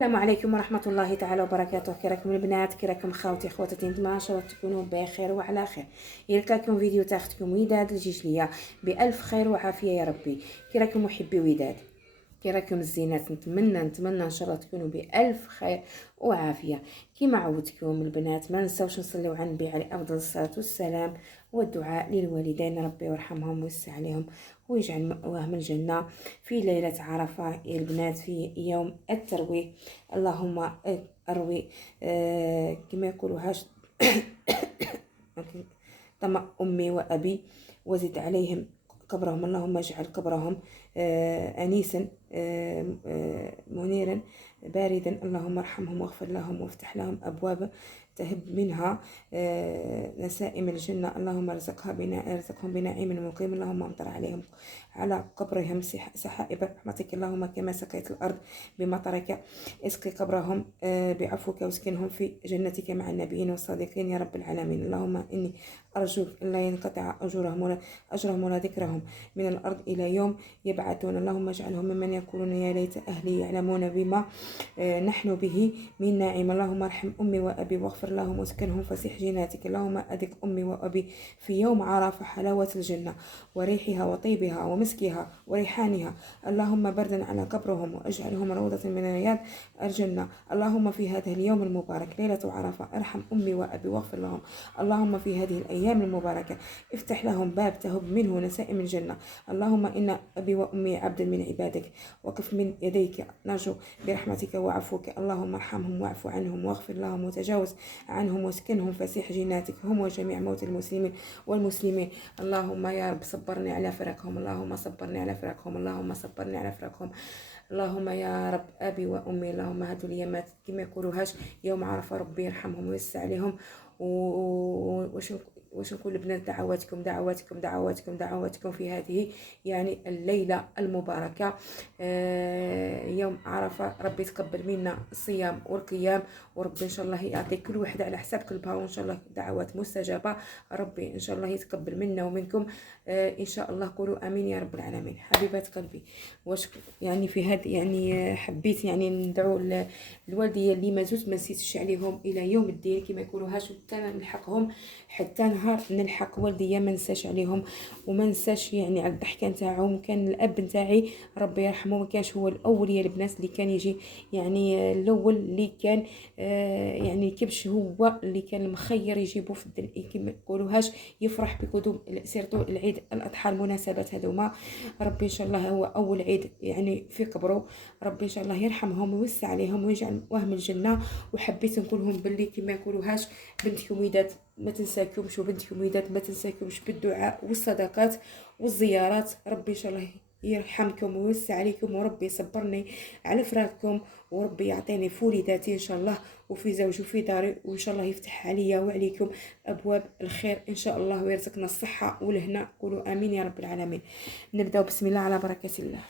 السلام عليكم ورحمة الله تعالى وبركاته. كي راكم البنات، كي راكم خاوتي خواتاتي، نتمنى ان شاء الله تكونوا بخير وعلى خير. يلقاكم فيديو تاع اختكم وداد الجيجليه بألف خير وعافية يا ربي. كي راكم محبي وداد، كي راكم الزينات، نتمنى ان شاء الله تكونوا بألف خير وعافية. كما عودتكم البنات، ما نساوش نصليو على النبي عليه افضل الصلاة والسلام، والدعاء للوالدين ربي يرحمهم ويوسع عليهم ويجعل مأواهم الجنة في ليلة عرفة يا البنات، في يوم التروية. اللهم اروي كما يقولوا هاش طمع امي وابي وزد عليهم قبرهم. اللهم اجعل قبرهم انيسا منيرا باردا. اللهم ارحمهم واغفر لهم وافتح لهم ابواب تهب منها نسائم الجنة. اللهم ارزقهم بنعيم مقيم. اللهم امطر عليهم على قبرهم سحائب رحمتك. اللهم كما سقيت الأرض بمطرك اسقي قبرهم بعفوك واسكنهم في جنتك مع النبيين والصادقين يا رب العالمين. اللهم إني أرجوك أن لا ينقطع أجرهم ولا ذكرهم من الأرض إلى يوم يبعثون. اللهم اجعلهم ممن يقولون يا ليت أهلي يعلمون بما نحن به من ناعم. اللهم ارحم أمي وأبي واغفر لهم واسكنهم فسيح جناتك. اللهم أذق أمي وأبي في يوم عرفة حلاوة الجنة وريحها وطيبها ومسكها وريحانها. اللهم بردا على قبرهم واجعلهم روضة من رياض الجنة. اللهم في هذا اليوم المبارك ليلة عرفة ارحم أمي وأبي واغفر لهم. اللهم في هذه الأيام المباركة افتح لهم باب تهب منه نسائم الجنة. اللهم إن أبي وأمي عبد من عبادك وقف من يديك نرجو برحمتك وعفوك. اللهم ارحمهم واعف عنهم واغفر لهم وتجاوز عنهم واسكنهم فسيح جناتك هم وجميع موت المسلمين والمسلمين. اللهم يا رب صبرني على فراقهم. اللهم صبرني على فراقهم. اللهم صبرني على فراقهم. اللهم يا رب أبي وأمي، اللهم هاتوا لي مات كما يقولوا هاش يوم عرفة ربي يرحمهم ويوسع عليهم. واش نقول البنات، دعواتكم دعواتكم دعواتكم دعواتكم في هذه يعني الليلة المباركة يوم عرفة. ربي يتقبل منا الصيام والقيام، وربي ان شاء الله يعطي كل واحد على حساب قلبها، وان شاء الله دعوات مستجابة. ربي ان شاء الله يتقبل منا ومنكم ان شاء الله. قولوا امين يا رب العالمين. حبيبات قلبي، واش يعني في هذا يعني حبيت يعني ندعو الوالديه اللي ما زلت ما نسيتش عليهم الى يوم الدين كما يقولوا هاش، حتى نلحقهم حتى نهار نلحق والديه ما نساش عليهم وما نساش يعني على الضحكه نتاعهم. كان الاب نتاعي ربي يرحمه ما كانش هو الاول يا البنات اللي كان يجي يعني الاول اللي كان يعني كبش هو اللي كان المخير يجيبه في كما يقولوا هاش يفرح بقدوم سيرتو العيد الاضحى المناسبات هذوما. ربي ان شاء الله هو اول عيد يعني في قبره. ربي ان شاء الله يرحمهم ويوسع عليهم ويجعل وهم الجنه. وحبيت نقولهم باللي كما يقولوا هاش بنتكم وداد ما تنساكمش، وبنتكم وداد ما تنساكمش بالدعاء والصدقات والزيارات. ربي ان شاء الله يرحمكم ويوسع عليكم، وربي يصبرني على فراقكم، وربي يعطيني في وليداتي ان شاء الله وفي زوجي وفي داري، وان شاء الله يفتح عليا وعليكم ابواب الخير ان شاء الله ويرزقنا الصحه والهنا. قولوا امين يا رب العالمين. نبداو بسم الله على بركه الله.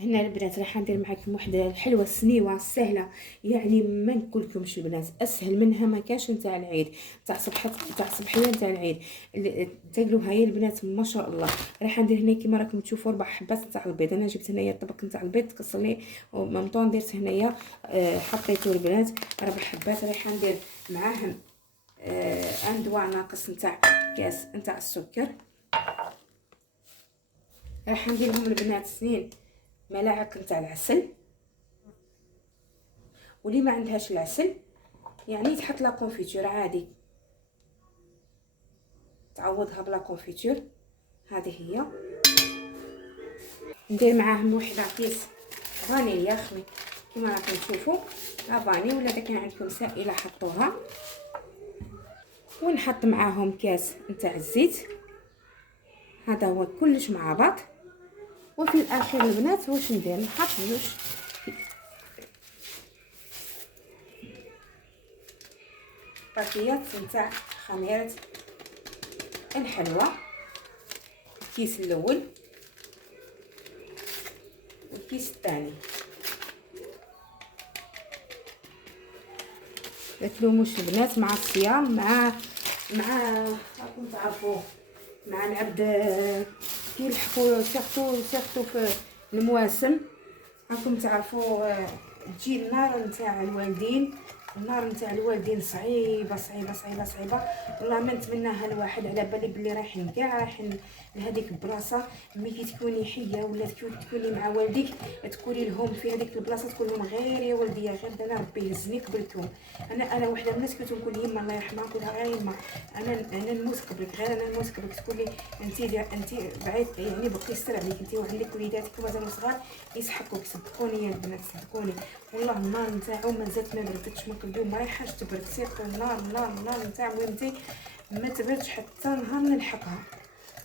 هنا البنات راح ندير معكم وحده الحلوه السنيوه السهله، يعني ما نقولكمش البنات اسهل منها ما كاش نتاع العيد، تاع صبحيه نتاع العيد. تقلوا هاي البنات ما شاء الله. راح ندير هنا كيما راكم تشوفوا 4 حبات نتاع البيض. انا جبت هنايا الطبق نتاع البيض تكسر لي ومامطون درت هنايا حطيته البنات 4 حبات. راح ندير معاهم اندواع ناقص نتاع كاس نتاع السكر. راح نديرهم البنات سنين ملاعق نتاع العسل، واللي ما عندهاش العسل يعني تحط لا كونفيتور عادي تعوضها بلا كونفيتور. هذه هي. ندير معاهم وحده كيس فانيليا خمي كما راكم تشوفوا لافاني، ولا اذا كان عندكم سائله حطوها. ونحط معاهم كاس نتاع الزيت. هذا هو كلش مع بعض. وفي الاخير البنات واش ندير، نحط جوج باكيات نتاع خميره الحلوى. الكيس الاول والكيس الثاني. لا تلوموش البنات مع الصيام مع راكم تعرفوا مع العبد كي يلحقوا سيرتو في المواسم راكم تعرفوا تجي النار نتاع الوالدين، النار نتاع الوالدين صعيبه صعيبه صعيبه صعيبه. والله ما نتمناها لواحد، على بالي بلي رايحين كاع رايحين لهذيك البلاصه. ملي كي تكوني حيه ولا تكوني مع والديك تقولي لهم في هذيك البلاصه، تقول لهم غير يا ولدي غير انا ربي يهزني قبلكم. انا وحده من الناس كنت نقول يما الله يرحمها، نقولها غير يما انا نموت قبلك، غير انا نموت قبلك. تقولي انت بعيد يعني بقي يستر عليك انت وعندك وليداتك ومازالوا صغار يسحقوك. صدقوني يا البنات صدقوني، والله النار نتاعو مازالت ما بردتش، ما كندوم ما رايحاش تبرد. سيرتو النار نتاع بنتي ما تبردش حتى نهار نلحقها.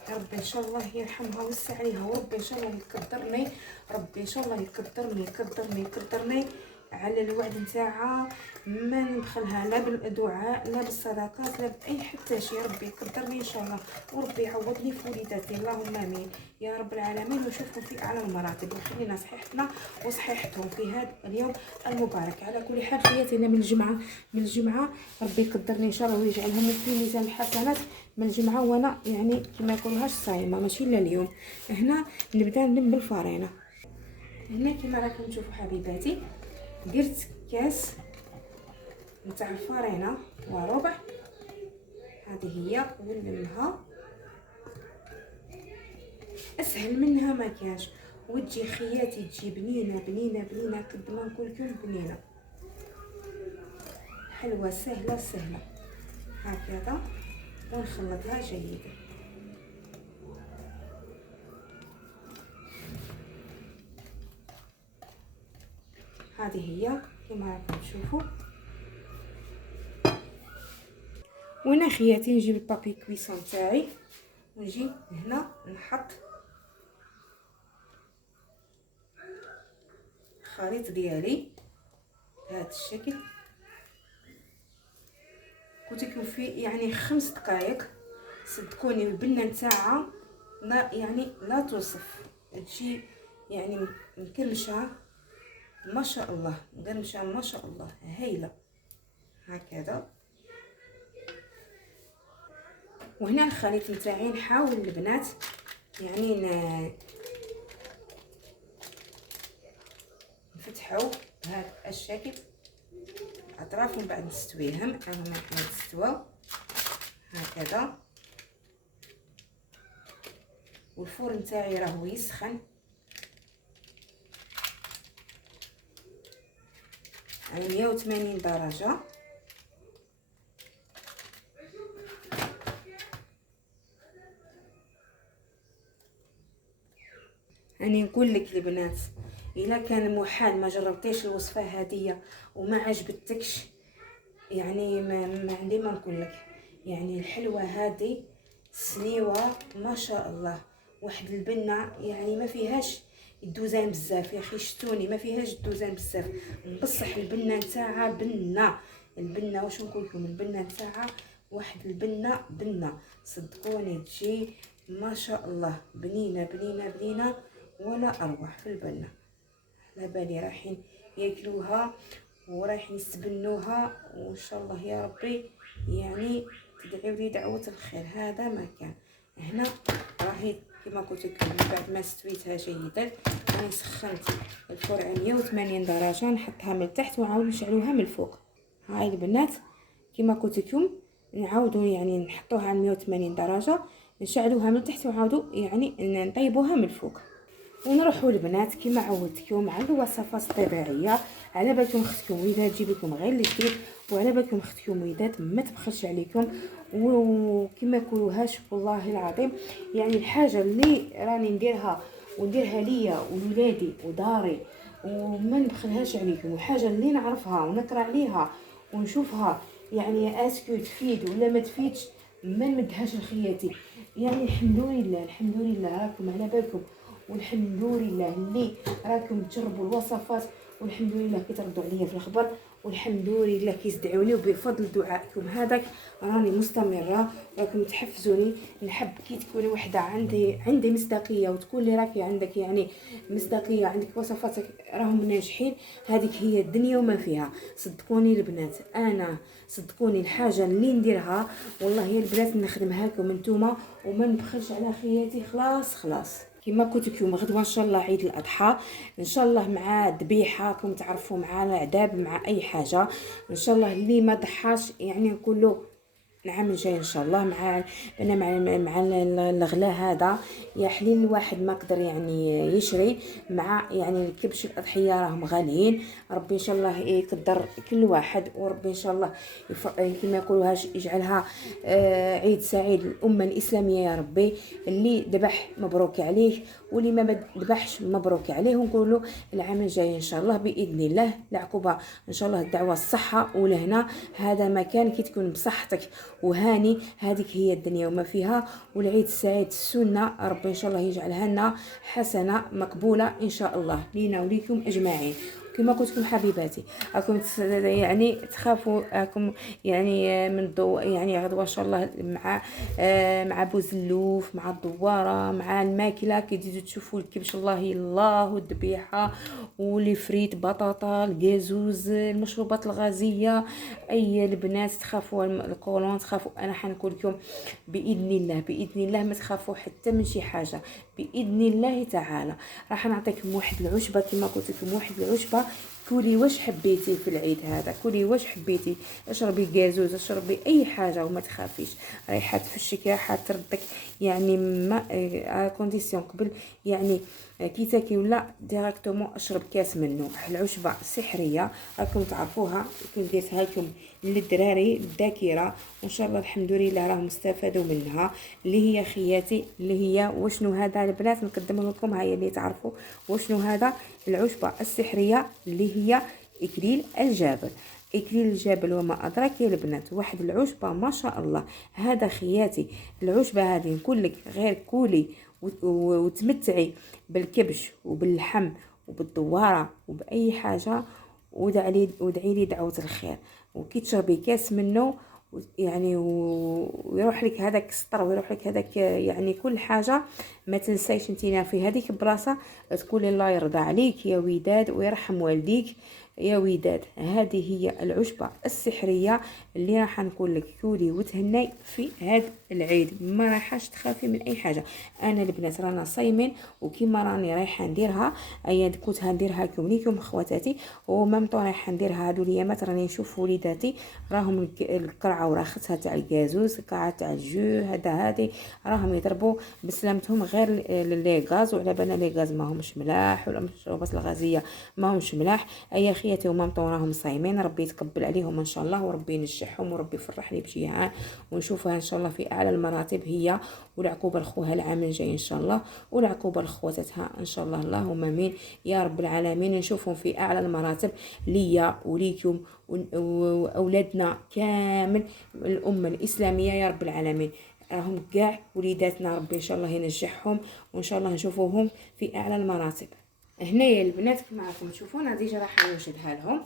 ربي ان شاء الله يرحمها ويوسع عليها، وربي ان شاء الله يقدرني، ربي ان شاء الله يقدرني على الوعد نتاعها، ما نبخلها لا بالدعاء لا بالصدقات لا باي حتى شيء. ربي يقدرني ان شاء الله، وربي يعوضني في وليداتي، اللهم امين يا رب العالمين، ونشوفكم في اعلى المراتب، وخلينا صحيحتنا وصحيحتهم في هذا اليوم المبارك. على كل حال حياتنا من الجمعه ربي يقدرني ان شاء الله ويجعلهم في ميزان الحسنات من الجمعه، وانا يعني كما يقولوهاش صايمه ماشي الا اليوم. هنا نبدا نلم بالفرينه. هنا كما راكم تشوفوا حبيباتي درت كاس نتاع الفرينه وربع، هذه هي، ونلمها اسهل منها ما كانش، وتجي خياتي تجي بنينه بنينه بنينه قد ما نقول لكم بنينه حلوه سهله سهله. هكذا ونخلطها جيدا. هذه هي كما راكم تشوفوا. وانا خياتي نجيب البابي كويسون تاعي ونجي هنا نحط الخليط ديالي بهذا الشكل. قلت لكم في يعني 5 دقائق. صدقوني البنه نتاعها لا يعني لا توصف، تجي يعني مكرمشه ما شاء الله، مقرمشه ما شاء الله هايله. هكذا. وهنا الخليط نتاعي نحاول البنات يعني نفتحو بهذا الشكل اطراف، من بعد نستويهم. راهم رايحين يستوى هكذا. والفور نتاعي راهو يسخن على 180 درجه. راني نقول لك البنات الا كان محال ما جربتيش الوصفه هذه وما عجبتكش، يعني ما عندي ما نقول لك. يعني الحلوه هذه سنيوه ما شاء الله، واحد البنه يعني ما فيهاش الدوزان بزاف يا اخي، شتوني ما فيهاش الدوزان بزاف. بصح البنه نتاعها بنه، البنه واش نقول لكم، البنه نتاعها واحد بنه صدقوني تجي ما شاء الله بنينه بنينه بنينه ولا اروح في البنه. على بالي رايحين ياكلوها ورايحين يستبنوها، وان شاء الله يا ربي يعني تدعيو لي دعوه الخير. هذا ما كان. هنا راهي كما قلت لكم بعد ما استويتها جيدا راني سخنت الفرن على 180 درجه، نحطها من التحت ونعاود نشعلوها من الفوق. هاي البنات كما قلت لكم نعاودوا يعني نحطوها على 180 درجه، نشعلوها من التحت ونعاودوا يعني نطيبوها من الفوق. ونروحوا البنات كما عودتكم على الوصفات الطبيعيه. على بالكم اختكم وليدات تجيب لكم غير الجديد، وعلى بالكم اختكم وليدات ما تبخلش عليكم. وكما يقولوهاش والله العظيم يعني الحاجه اللي راني نديرها ونديرها ليا وولادي وداري وما نبخلهاش عليكم، والحاجه اللي نعرفها ونقرا عليها ونشوفها يعني اسكو تفيد ولا ما تفيدش ما نمدهاش لخياتي. يعني الحمد لله راكم على بالكم، والحمد لله اللي راكم تجربوا الوصفات، والحمد لله كي تردوا عليا في الخبر، والحمد لله كي تدعوني، وبفضل دعائكم هذاك راني مستمره. راكم تحفزوني. نحب كي تكوني وحده عندي مصداقيه وتقول لي راكي عندك يعني مصداقيه، عندك وصفاتك راهم ناجحين، هذيك هي الدنيا وما فيها. صدقوني البنات انا صدقوني الحاجه اللي نديرها والله يا البنات نخدمها لكم نتوما وما نبخلش على خياتي. خلاص كما قلت لكم غدوه ان شاء الله عيد الاضحى، ان شاء الله مع ذبيحه كما تعرفوا، مع العذاب، مع اي حاجه. ان شاء الله اللي ما ضحاش يعني نقول له العام الجاي ان شاء الله. مع انا مع الغلاء هذا يا حليل الواحد ما قدر يعني يشري، مع يعني الكبش الاضحيه راهم غاليين. ربي ان شاء الله يقدر كل واحد، وربي ان شاء الله كما يقولوا يجعلها عيد سعيد للامه الاسلاميه يا ربي. اللي ذبح مبروك عليه، واللي ما ذبحش مبروك عليه، ونقول له العام الجاي ان شاء الله باذن الله العقوبه ان شاء الله الدعوه الصحه ولهنا. هذا مكان كي تكون بصحتك وهاني، هذيك هي الدنيا وما فيها. والعيد السعيد السنه ربي ان شاء الله يجعلها لنا حسنه مقبوله ان شاء الله لينا وليكم اجمعين. كما قلت لكم حبيباتي، راكم يعني تخافوا راكم يعني من الضوء يعني غدوه ان شاء الله مع بوزلوف، مع الدواره، مع الماكله كي تزيدوا تشوفوا الكبش الله الله والذبيحه ولي فريت بطاطا الكازوز المشروبات الغازيه. اي البنات تخافوا القولون، تخافوا، انا حنقول لكم باذن الله باذن الله ما تخافوا حتى من شي حاجه باذن الله تعالى. راح نعطيكم واحد العشبه كما قلت لكم، واحد العشبه كولي واش حبيتي في العيد هذا، كولي واش حبيتي، اشربي كازوز، اشربي اي حاجه وما تخافيش. رايحه تفشك، رايحه تردك يعني ما كونديسيون قبل يعني كي تاكي ولا ديريكتومون اشرب كاس منه. العشبه سحريه راكم تعرفوها، كنت درتها لكم للدراري الذاكره وان شاء الله الحمد لله راهم استفادوا منها. اللي هي خياتي، اللي هي وشنو هذا البنات نقدم لكم، هيا اللي تعرفوا وشنو هذا العشبه السحريه اللي هي اكليل الجبل. اكليل الجبل وما ادراك يا البنات، واحد العشبه ما شاء الله. هذا خياتي العشبه هذه نقول لك غير كولي وتمتعي بالكبش وباللحم وبالدواره وباي حاجه، ودعي لي دعوه الخير. وكي تشربي كاس منه يعني ويروح لك هذاك السطر ويروح لك هذاك يعني كل حاجه. ما تنسيش انتينا في هذيك البلاصه تقولي الله يرضى عليك يا وداد ويرحم والديك يا وداد. هذه هي العشبه السحريه اللي راح نقول لك كولي وتهني في هذا العيد، ما راحش تخافي من اي حاجه. انا البنات رانا صايمين وكيما راني رايحه نديرها، ايا كنت هنديرها لكم ليكم خواتاتي، ومامطو رايحه نديرها هادو الايامات. راني نشوف وليداتي راهم القرعه وراختها تاع الكازوز، القرعه تاع الجو هادي راهم يضربوا بسلامتهم غير لي غاز، وعلى بالنا لي غاز ماهمش ملاح ولا المشروبات الغازيه ماهمش ملاح. اي خياتي ومامطو راهم صايمين، ربي يتقبل عليهم ان شاء الله، وربي ينجحهم، وربي يفرحني بشيها ونشوفها ان شاء الله في اعلى المراتب هي والعقوبه لخوها العام الجاي ان شاء الله، والعقوبه لخواتها ان شاء الله. اللهم امين يا رب العالمين، نشوفهم في اعلى المراتب ليا وليكم واولادنا كامل الامه الاسلاميه يا رب العالمين. راهم كاع وليداتنا ربي ان شاء الله ينجحهم، وان شاء الله نشوفوهم في اعلى المراتب. هنايا البنات كما راكم تشوفون انا ديجا راح نوجدها لهم.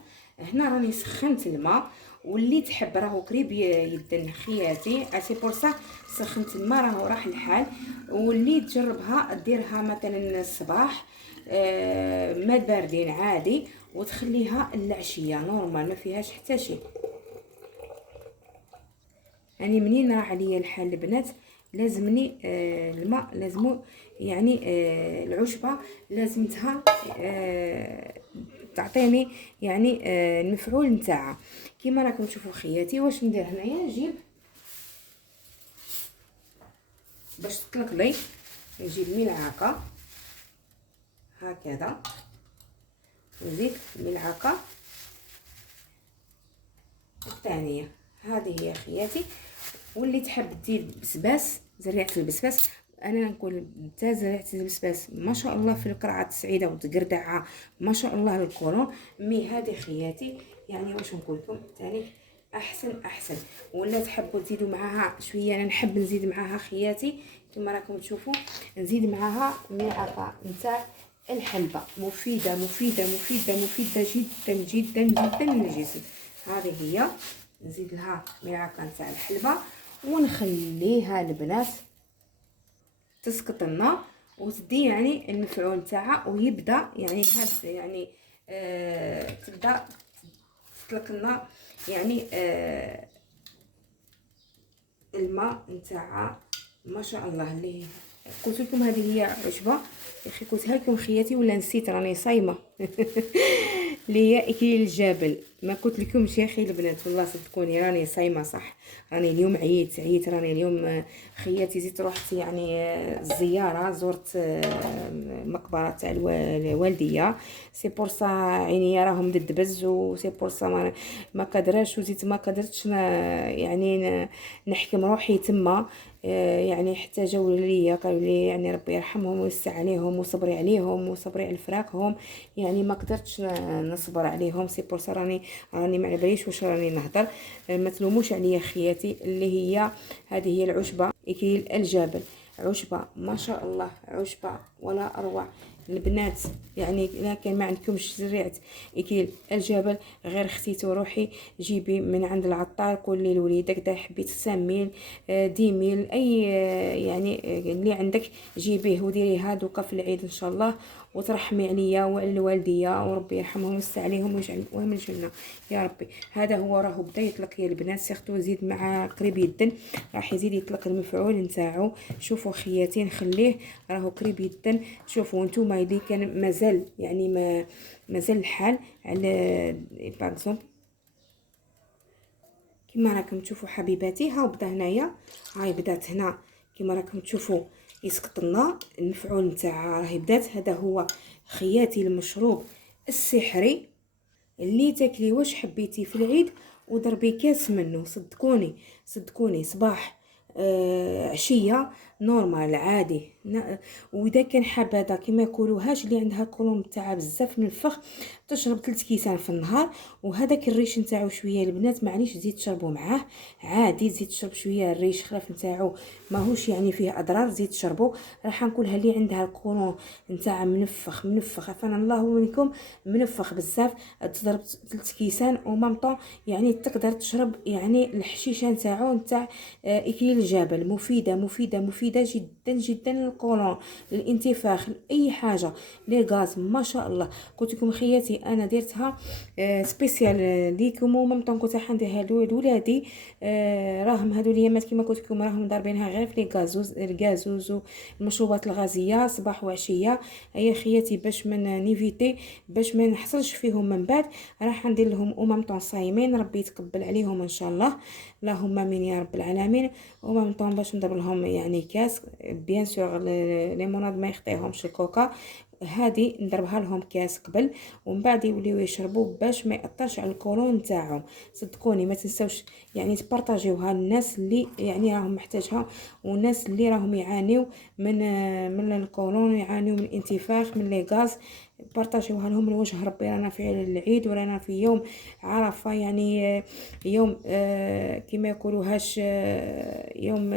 هنا راني سخنت الماء، واللي تحب راهو قريب يدن خياتي اسي بورصا سخنت الماء راهو راح الحال. واللي تجربها ديرها مثلا الصباح ماء باردين عادي، وتخليها العشيه نورمال ما فيهاش حتى شيء. يعني منين راح عليا الحال البنات لازمني الماء لازمو يعني العشبه لازمتها تعطيني يعني المفعول نتاعها. كيما راكم تشوفوا خياتي واش ندير هنايا، نجيب باش تطلق لي، نجيب ملعقه هكذا نزيد ملعقه الثانيه. هذه هي خياتي. واللي تحب تزيد بسباس زريعه البسباس، انا نقول نتا زريعه البسباس ما شاء الله في القرعه السعيده وتقردعها ما شاء الله للكولون. مي هذه خياتي يعني واش نقول لكم ثاني احسن. ولا تحبوا تزيدوا معاها شويه، انا نحب نزيد معاها خياتي كما راكم تشوفوا نزيد معاها ملعقه نتاع الحلبه. مفيده جدا جدا جدا للجسم. هذه هي نزيد لها ملعقه نتاع الحلبه ونخليها البنات تسقط لنا وتدي يعني المفعول نتاعها، ويبدا يعني هاد يعني تبدا تطلق لنا يعني الماء نتاعها ما شاء الله اللي قلت لكم هذه هي عشبه يا اخي، قلتها لكم خياتي ولا نسيت راني صايمه. اللي هي اكليل الجبل. ما قلت لكمش يا اخي البنات، والله صدقوني راني صايمه صح. راني اليوم عييت راني اليوم خياتي زيت رحت يعني الزياره، زرت المقبره تاع الوالديه. سي بور سا عينيا راهم مددبز، و سي بور سا ما قدرش وزيت ما قدرتش يعني نحكم روحي تما. يعني حتى جاو ليا قالوا لي يعني ربي يرحمهم ويوسع عليهم وصبري عليهم وصبري على فراقهم. يعني ما قدرتش نصبر عليهم. سي بور سا راني ما على باليش واش راني نهضر. ما تلوموش عليا خياتي. اللي هي هذه هي العشبه اكليل الجبل. عشبه ما شاء الله، عشبه ولا اروع البنات. يعني الا كان ما عندكمش زريعه اكليل الجبل، غير اختيتو روحي جيبي من عند العطار، قولي لوليدك دا حبيت 5 10 اي يعني اللي عندك جيبيه وديريه دوكا في العيد ان شاء الله، وترحمي عليا وعلى الوالديه وربي يرحمهم ويوسع عليهم ويجعلهم الجنه يا ربي. هذا هو راهو بدا يطلق يا البنات، سيرتو زيد مع قريب يدن راح يزيد يطلق المفعول نتاعو. شوفوا خياتي نخليه راهو قريب يدن. شوفوا نتوما اللي كان مازال يعني مازال الحال على باغ كما راكم تشوفوا حبيباتي. ها بدا هنايا، هاي بدات هنا كما راكم تشوفوا يسقط لنا المفعول نتاع راهي بدات. هذا هو خياتي المشروب السحري اللي تاكلي واش حبيتي في العيد وضربي كاس منه. صدقوني صباح عشيه نورمال عادي. واذا كان حاب هذا كما يقولوهاش اللي عندها كولوم تاع بزاف من الفخ، تشرب 3 كيسان في النهار. وهذاك الريش نتاعو شويه البنات معليش تزيد تشربوا معاه عادي، تزيد تشرب شويه الريش خلاف نتاعو ماهوش يعني فيه اضرار، زيد تشربوا. راح نقولها اللي عندها الكولون نتاع منفخ عفانا الله ومنكم، منفخ بزاف، تضرب 3 كيسان ومامطون يعني تقدر تشرب يعني الحشيشه نتاعو نتاع اكليل الجبل. مفيده جدا للقولون، للانتفاخ، لاي حاجه، لي غاز ما شاء الله. قلت لكم خياتي انا درتها سبيسيال ليكم، ومامطون كنت حنديرها لولادي. راهم هادو اليامات كما قلت لكم راهم ضاربينها غير في الغازوز والمشروبات الغازيه صباح وعشيه. هيا خياتي باش من نيفيتي، باش ما نحصلش فيهم من بعد، راح ندير لهم مامطون صايمين ربي يتقبل عليهم ان شاء الله. اللهم امين يا رب العالمين. ومامطون باش نضرب لهم يعني كاس بيان سور ليموناد ما يخطيهمش الكوكا، هذه ندربها لهم كاس قبل ومن بعد يوليو يشربوا باش ما ياثرش على الكولون نتاعهم. صدقوني ما تنسوش يعني تبارطاجيوها للناس اللي يعني راهم محتاجها، والناس اللي راهم يعانيو من الكولون، يعانيو من الانتفاخ، من لي غاز. بارطاجيوها لهم لوجه ربي. رانا في العيد ورانا في يوم عرفه يعني يوم كما يقولوهاش يوم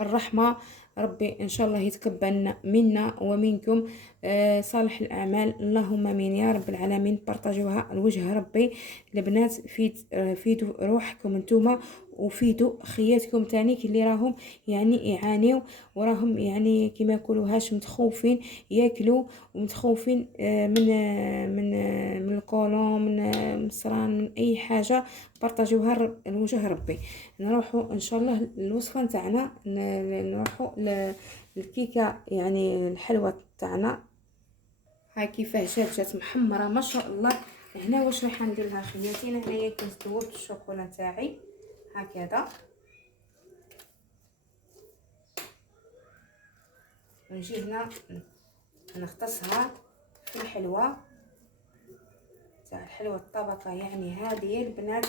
الرحمه. ربي ان شاء الله يتقبل منا ومنكم صالح الاعمال، اللهم امين يا رب العالمين. بارطاجوها لوجه ربي البنات، فيدوا روحكم نتوما وفيدوا خياتكم تانيك اللي راهم يعني يعانيو وراهم يعني كما يقولوهاش متخوفين ياكلوا ومتخوفين من الكولون، من الصران، من اي حاجه. بارطاجوها لوجه ربي. نروحوا ان شاء الله الوصفه نتاعنا، نروحوا الكيكه يعني الحلوه تاعنا. هاي كيفاه جات محمره ما شاء الله. هنا واش راح ندير لها خياتي، هنايا كنت ذوبت الشوكولا تاعي هكذا، ونجي هنا نغطسها في الحلوه تاع الحلوه الطبقه يعني هذه البنات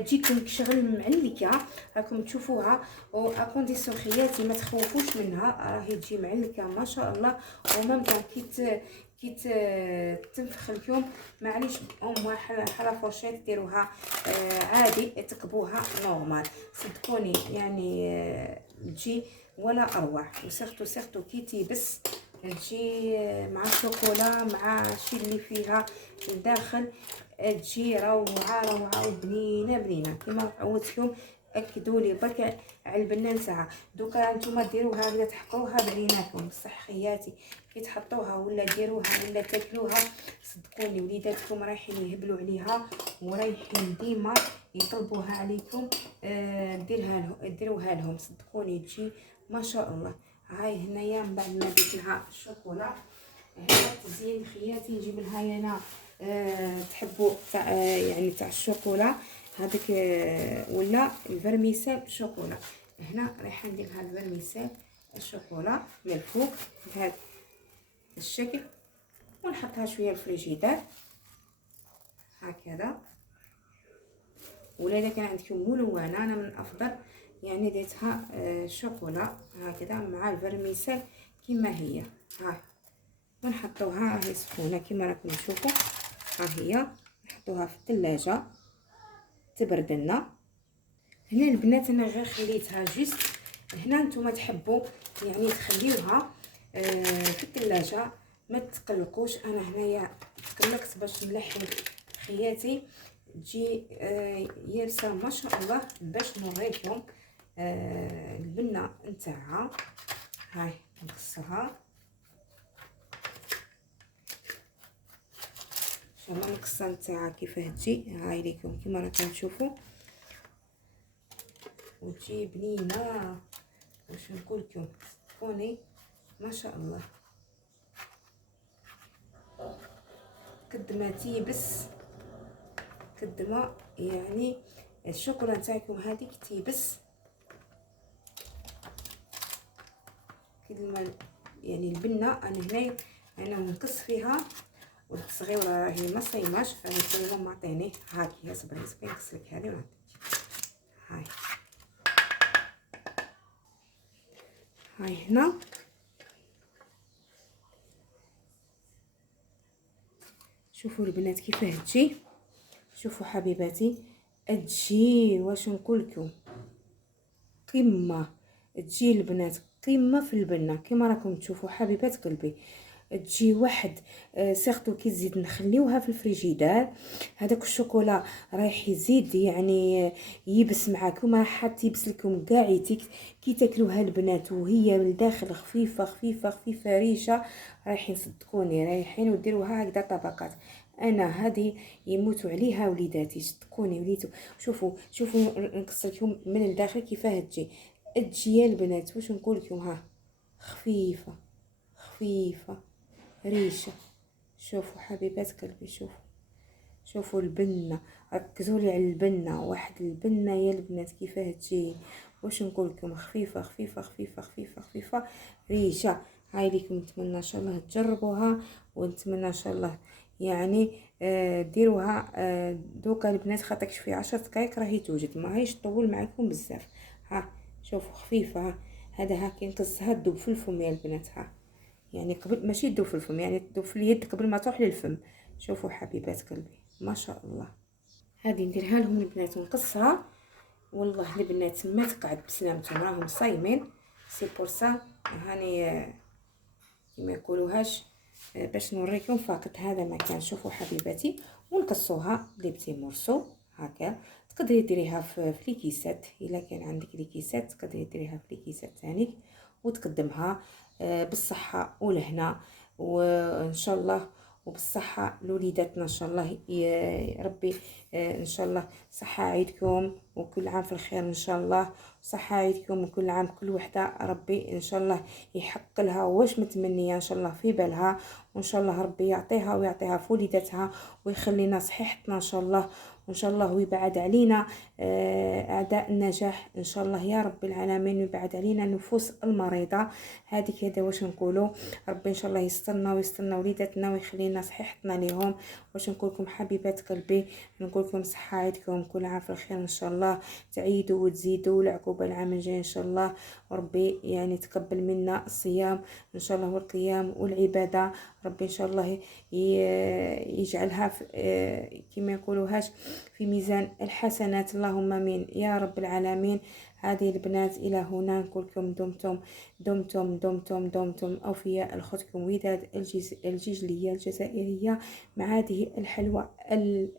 تجيكم شغل معلكه راكم تشوفوها. واكونديسيون خياتي ما تخوفوش منها، راهي تجي معلكه ما شاء الله. وممكن كي تنفخ لكم معليش حلا فورشيت ديروها عادي، تكبوها نورمال. صدقوني يعني تجي ولا اروع. وسيرتو كي تيبس تجي مع الشوكولا مع الشي اللي فيها الداخل، تجي روعه وبنينه كما عودتكم. اكدوا لي برك على البنان ساعه. دوكا نتوما ديروها ولا تحقروها بعيناكم بصح خياتي كي تحطوها ولا ديروها ولا تاكلوها، صدقوني وليداتكم رايحين يهبلوا عليها ورايحين ديما يطلبوها عليكم. ديروها لهم صدقوني تجي ما شاء الله. هاي هنايا من بعد ما درت لها الشوكولا، هنا تزيين خياتي نجيب لها انا تحبوا تاع يعني تاع الشوكولا هذاك ولا الفرميسال شوكولا. هنا رايحه ندير لها الفرميسال الشوكولا من الفوق بهذا الشكل، ونحطها شويه الفريجيدار هكذا. ولا اذا كان عندكم ملونه، انا من الافضل يعني درتها شوكولا هكذا مع الفرميسال كما هي. ها ونحطوها راهي سخونه كما راكم تشوفوا، ها هي نحطوها في الثلاجه تبرد لنا. هنا البنات انا غير خليتها جوست، هنا نتوما تحبوا يعني تخليوها في الثلاجه ما تقلقوش. انا هنايا تقلقت باش نلحم خياتي تجي يابسه ما شاء الله، باش نوريكم البنه نتاعها. هاي نقصها شوفوا القصه نتاعها كيفاه تجي، هاي ليكم كما راكم تشوفوا، وتجي بنينه. واش نقول لكم تكوني ما شاء الله قد ما تيبس، قد ما يعني الشوكولا نتاعكم هذيك تيبس، كل يعني البنه. انا هنا انا نقص فيها والصغيره راهي ما صايماش، راهي صايمه معطيني هاكي. صبري نقص لك هذه ونعطيك. هاي هنا شوفوا البنات كيفاه تجي، شوفوا حبيباتي تجي واش نقول لكم قمه، تجي البنات قمه في البنه كما راكم تشوفوا حبيبات قلبي. تجي واحد سيرتو كي تزيد نخليوها في الفريجيدار، هذاك الشوكولا رايح يزيد يعني يبس معاكم، راح تيبس لكم كاع كي تاكلوها البنات وهي من الداخل خفيفه خفيفه خفيفه ريشه. رايحين صدقوني رايحين وديروها هكذا طبقات. انا هذه يموتوا عليها وليداتي صدقوني وليتو. شوفوا نقص لكم من الداخل كيفاه تجي يا البنات. واش نقول لكم، ها خفيفه خفيفه ريشه. شوفوا حبيبات قلبي، شوفوا البنه، ركزوا لي على البنه، واحد البنه يا البنات كيفاه تجي. واش نقول لكم خفيفه خفيفه خفيفه خفيفه خفيفه ريشه. هاي ليكم، نتمنى ان شاء الله تجربوها، ونتمنى ان شاء الله يعني ديروها دوكا البنات، خاطرك في 10 دقائق راهي توجد، ما هيش طول معكم بزاف. ها شوفوا خفيفه، هذا ها كي نقصها تذوب في الفم يا البنات. ها يعني قبل ماشي تذوب في الفم، يعني تذوب في اليد قبل ما تروح للفم. شوفوا حبيبات قلبي ما شاء الله. هذه نديرها لهم البنات ونقصها، والله البنات ما تقعد بسلامتهم راهم صايمين. سي بور سا هاني كما يقولوهاش باش نوريكم فقط هذا ما كان. شوفوا حبيباتي ونقصوها لي بتي مورسو هكا. تقدري ديريها في لي كيسات، الا كان عندك لي كيسات تقدري ديريها في لي كيسات تانيك وتقدمها بالصحه والهنا، وان شاء الله وبالصحه لوليداتنا ان شاء الله. ربي ان شاء الله صحه عيدكم وكل عام في الخير ان شاء الله. صحه عيدكم وكل عام كل وحده ربي ان شاء الله يحق لها واش متمنيه ان شاء الله في بالها، وان شاء الله ربي يعطيها ويعطيها في وليداتها ويخلينا صحيحتنا ان شاء الله، وان شاء الله ويبعد علينا اعداء النجاح ان شاء الله يا رب العالمين، ويبعد علينا النفوس المريضه هذيك. هذا واش نقولوا، ربي ان شاء الله يسترنا ويسترنا وليداتنا ويخلينا صحيحتنا ليهم. واش نقول لكم حبيبات قلبي، نقول لكم صحه عيدكم كل عام في الخير ان شاء الله، تعيدوا وتزيدوا لعقوبه العام الجاي ان شاء الله، وربي يعني تقبل منا الصيام ان شاء الله والقيام والعباده. ربي ان شاء الله يجعلها كما يقولوهاش في ميزان الحسنات، اللهم امين يا رب العالمين. هذه البنات الى هنا نقول لكم دمتم اوفياء لخوتكم وداد الجيجليه الجزائريه مع هذه الحلوى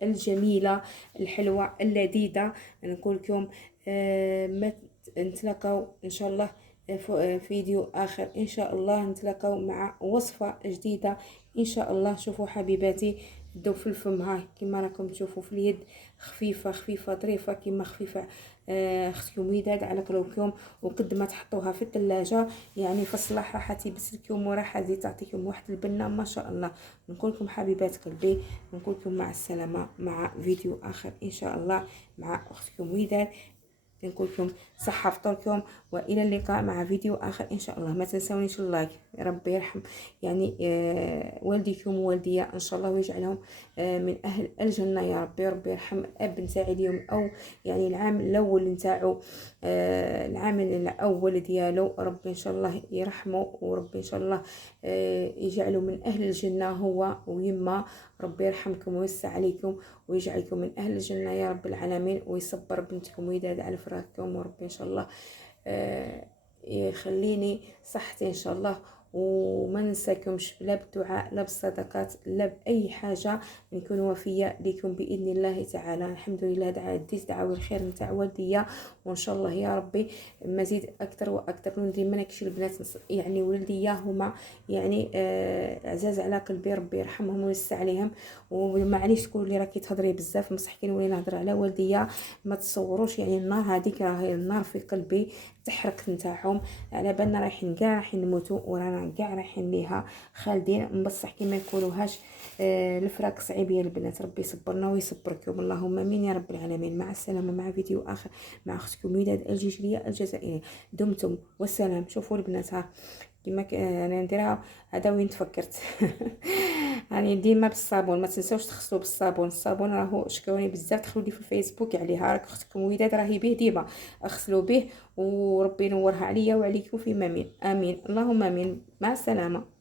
الجميله الحلوه اللذيذه. نقول لكم ما نتلاقاو ان شاء الله في فيديو اخر ان شاء الله، نتلاقاو مع وصفه جديده ان شاء الله. شوفوا حبيباتي تبداو في الفم ها كما راكم تشوفوا في اليد، خفيفه خفيفه ظريفه كما خفيفه اختكم وداد على كلوكم. وقد ما تحطوها في الثلاجه يعني في الصلاح راح تيبس لكم وراح تزيد تعطيكم واحد البنه ما شاء الله. نقول لكم حبيبات قلبي، نقول لكم مع السلامه مع فيديو اخر ان شاء الله مع اختكم وداد. نقول لكم صحة فطوركم، والى اللقاء مع فيديو اخر ان شاء الله. ما تنسونيش اللايك، ربي يرحم يعني والديكم ووالديا ان شاء الله ويجعلهم من اهل الجنه يا ربي. ربي يرحم الاب نتاعي اليوم او يعني العام الاول نتاعو، العام الاول ديالو، ربي ان شاء الله يرحمه، وربي ان شاء الله يجعله من اهل الجنه هو ويما. ربي يرحمكم ويوسع عليكم ويجعلكم من اهل الجنه يا رب العالمين، ويصبر بنتكم وداد على فراقكم. وربي ان شاء الله يخليني صحتي ان شاء الله. وما ننساكمش لا بالدعاء لا بالصدقات لا باي حاجه، نكون وفيه لكم باذن الله تعالى. الحمد لله ديت دعاوي الخير نتاع والديا، وان شاء الله يا ربي مزيد اكثر واكثر. ندير نكشي البنات يعني ولديا هما يعني عزاز على قلبي، ربي يرحمهم ويوسع عليهم. ومعليش تقول لي راكي تهضري بزاف مسحكين ولي نهضر على والديا، ما تصوروش يعني النار هذيك راهي النار في قلبي تحرق نتاعهم. على بالنا رايحين كاع رايحين نموتوا ورانا كاع رايحين ليها خالدين، بصح كيما يقولوهاش الفراق صعيب يا البنات. ربي يصبرنا ويصبركم، اللهم امين يا رب العالمين. مع السلامه مع فيديو اخر مع اختكم وداد الجيجريه الجزائريه. دمتم والسلام. شوفوا البنات ها كما انا نديرها هذا وين تفكرت راني ديما بالصابون، ما تنساوش تغسلوا بالصابون. الصابون راهو شكوني بزاف دخلوا لي في الفيسبوك عليها، راك اختكم وداد راهي به ديما اغسلوا به، وربي ينورها عليا وعليكم في امين. امين اللهم امين. مع السلامه.